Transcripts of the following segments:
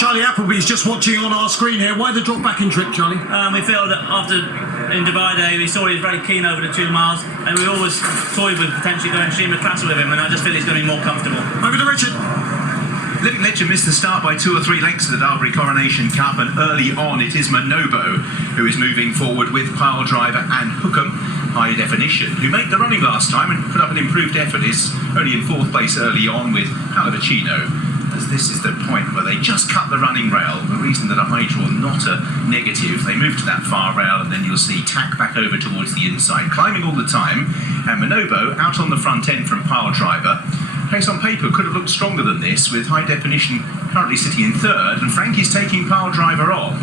Charlie Appleby's just watching on our screen here. Why the drop back in trip, Charlie? We feel that after in Dubai Day, we saw he was very keen over the 2 miles, and we always toyed with potentially going Shima Classic with him, and I just feel he's going to be more comfortable. Over to Richard. Living Legend missed the start by 2 or 3 lengths at the Derby Coronation Cup, and early on it is Manobo who is moving forward with Pile Driver and Hookham. High Definition, who made the running last time and put up an improved effort, is only in 4th place early on with Palavicino, as this is the point where they just cut the running rail. The reason that a high draw, not a negative. They move to that far rail and then you'll see tack back over towards the inside, climbing all the time, and Manobo out on the front end from Pile Driver. Pace on paper could have looked stronger than this, with High Definition currently sitting in 3rd, and Frankie's taking Pile Driver on.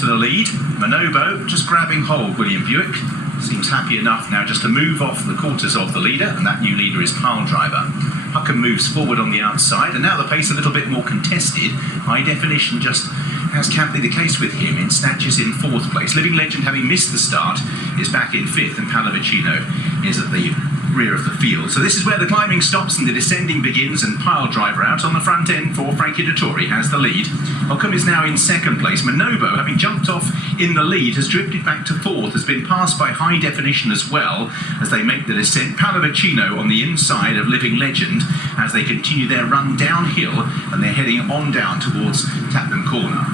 To the lead, Manobo just grabbing hold. William Buick seems happy enough now just to move off the quarters of the leader, and that new leader is Pile Driver. Huckham moves forward on the outside, and now the pace a little bit more contested. High Definition, just as can't be the case with him, in snatches in 4th place. Living Legend, having missed the start, is back in 5th, and Palavicino is at the rear of the field. So this is where the climbing stops and the descending begins, and Pile Driver out on the front end for Frankie Dettori has the lead. Hookham is now in 2nd place. Manobo, having jumped off in the lead, has drifted back to 4th, has been passed by High Definition as well as they make the descent. Palavicino on the inside of Living Legend as they continue their run downhill, and they're heading on down towards Tapman Corner.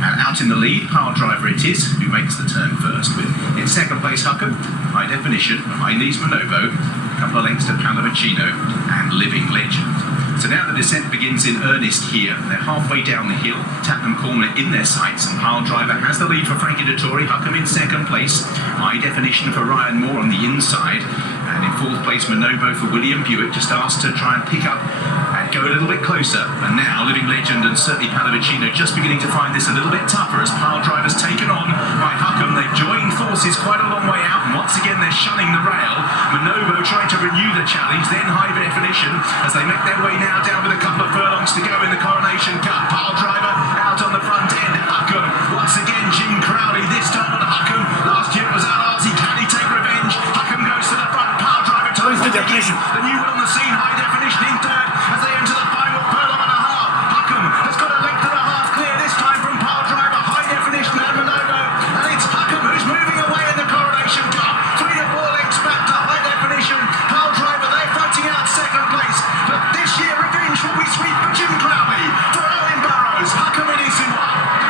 And out in the lead, Pile Driver it is, who makes the turn first, with in 2nd place Hookham, High Definition, behind these Manobo, a couple of lengths to Palavicino and Living Legend. So now the descent begins in earnest here. They're halfway down the hill, Tapman Corner in their sights, and Pile Driver has the lead for Frankie Dettori. Hookham in 2nd place, High Definition for Ryan Moore on the inside, and in 4th place Manobo for William Buick, just asked to try and pick up and go a little bit closer. And now Living Legend and certainly Palavicino just beginning to find this a little bit tougher as Pile Driver's taken on by Hookham. They've joined forces quite a long way out, and once again they're shunning the rail. Manobo trying to renew the challenge, then High Definition as they make their way now down with a couple of furlongs to go in the Coronation Cup. Pile Driver out on the front end. Hookham once again, Jim Crowley this time on Hookham. Last year it was Al-Azi. Can he take revenge? Hookham goes to the front. Pile Driver to the definition. The new one on the scene, High Definition in 3rd as they enter the final furlong and a half. Hookham has got a length and a half clear this time from Pile Driver, High Definition and Manobo, and it's Hookham who's moving away in the Coronation Cup. 3 to 4 lengths back to High Definition. Pile Driver, they're fighting out 2nd place, but this year revenge will be sweet for Jim Crowley, for Owen Burrows. Hookham in Isiwa.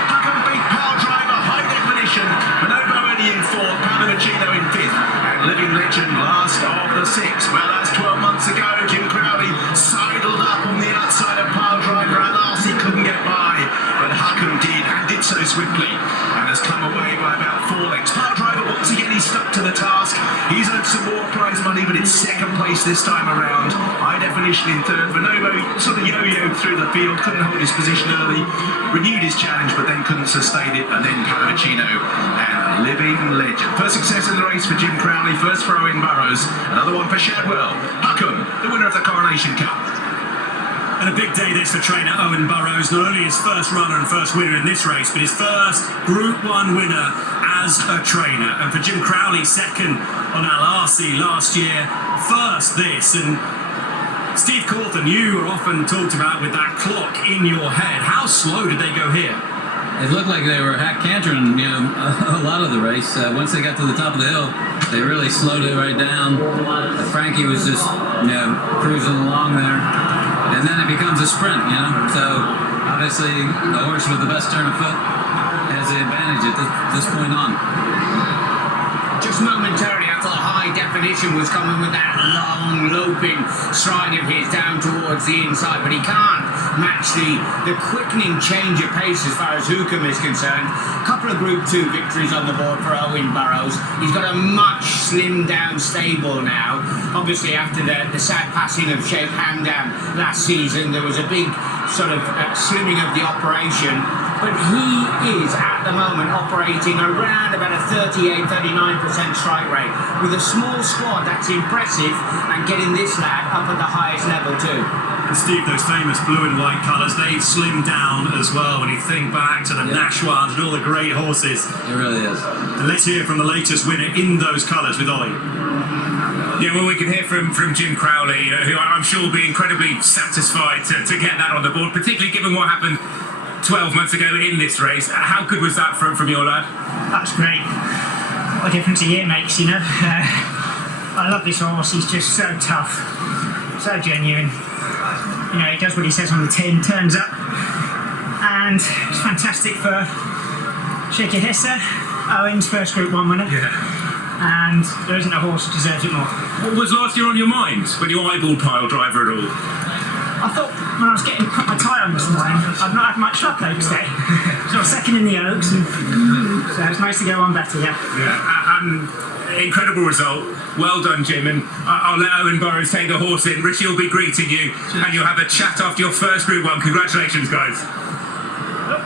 Hookham beat Pile Driver, High Definition. Manobo only in 4th, Palavicino in 5th, and Living Legend last of the 6. Well, that's 12 months ago. Jim Crowley sidled up on the outside of Pile Driver, and last he couldn't get by, but Hookham did, and did so swiftly, and has come away by about 4 lengths. Pile Driver, once again, he's stuck to the task. He's earned some more prize money, but it's 2nd place this time around. High Definition in 3rd. Manobo sort of yo-yoed through the field, couldn't hold his position early, renewed his challenge, but then couldn't sustain it, and then Palavicino and Living Legend. First success in the race for Jim Crowley, first for Owen Burrows, another one for Shadwell. Hookham, the winner of the Coronation Cup. And a big day this for trainer Owen Burrows. Not only his first runner and first winner in this race, but his first Group 1 winner as a trainer. And for Jim Crowley, 2nd on Al-Azi last year, first this. And Steve Cawthon, you are often talked about with that clock in your head. How slow did they go here? It looked like they were hack cantering, a lot of the race. Once they got to the top of the hill, they really slowed it right down. Frankie was just, cruising along there. And then it becomes a sprint, So obviously the horse with the best turn of foot has the advantage at this point on. Just momentarily, I thought High Definition was coming with that long, loping stride of his down towards the inside, but he can't match the quickening change of pace as far as Hookham is concerned. A couple of Group 2 victories on the board for Owen Burrows. He's got a much slimmed down stable now. Obviously, after the sad passing of Sheikh Hamdan last season, there was a big sort of slimming of the operation. But he is, at the moment, operating around about a 38-39% strike rate. With a small squad, that's impressive, and getting this lad up at the highest level too. And Steve, those famous blue and white colours, they slim down as well when you think back to the Nashwans and all the great horses. It really is. And let's hear from the latest winner in those colours with Ollie. Yeah, well, we can hear from Jim Crowley, who I'm sure will be incredibly satisfied to get that on the board, particularly given what happened 12 months ago in this race. How good was that from your lad? That's great. What a difference a year makes, you know. I love this horse. He's just so tough, so genuine. You know, he does what he says on the tin, turns up, and it's fantastic for Shaky Hissa, Owen's first Group 1 winner. Yeah. And there isn't a horse who deserves it more. What was last year on your mind when you eyeballed Pile Driver at all? I thought when I was getting put my tyre on this morning, I've not had much luck Oaks Day. So I was second in the Oaks, and so it's nice to go on better, yeah. Incredible result. Well done, Jim. And I'll let Owen Burrows take the horse in. Richie will be greeting you, and you'll have a chat after your first Group 1. Congratulations, guys.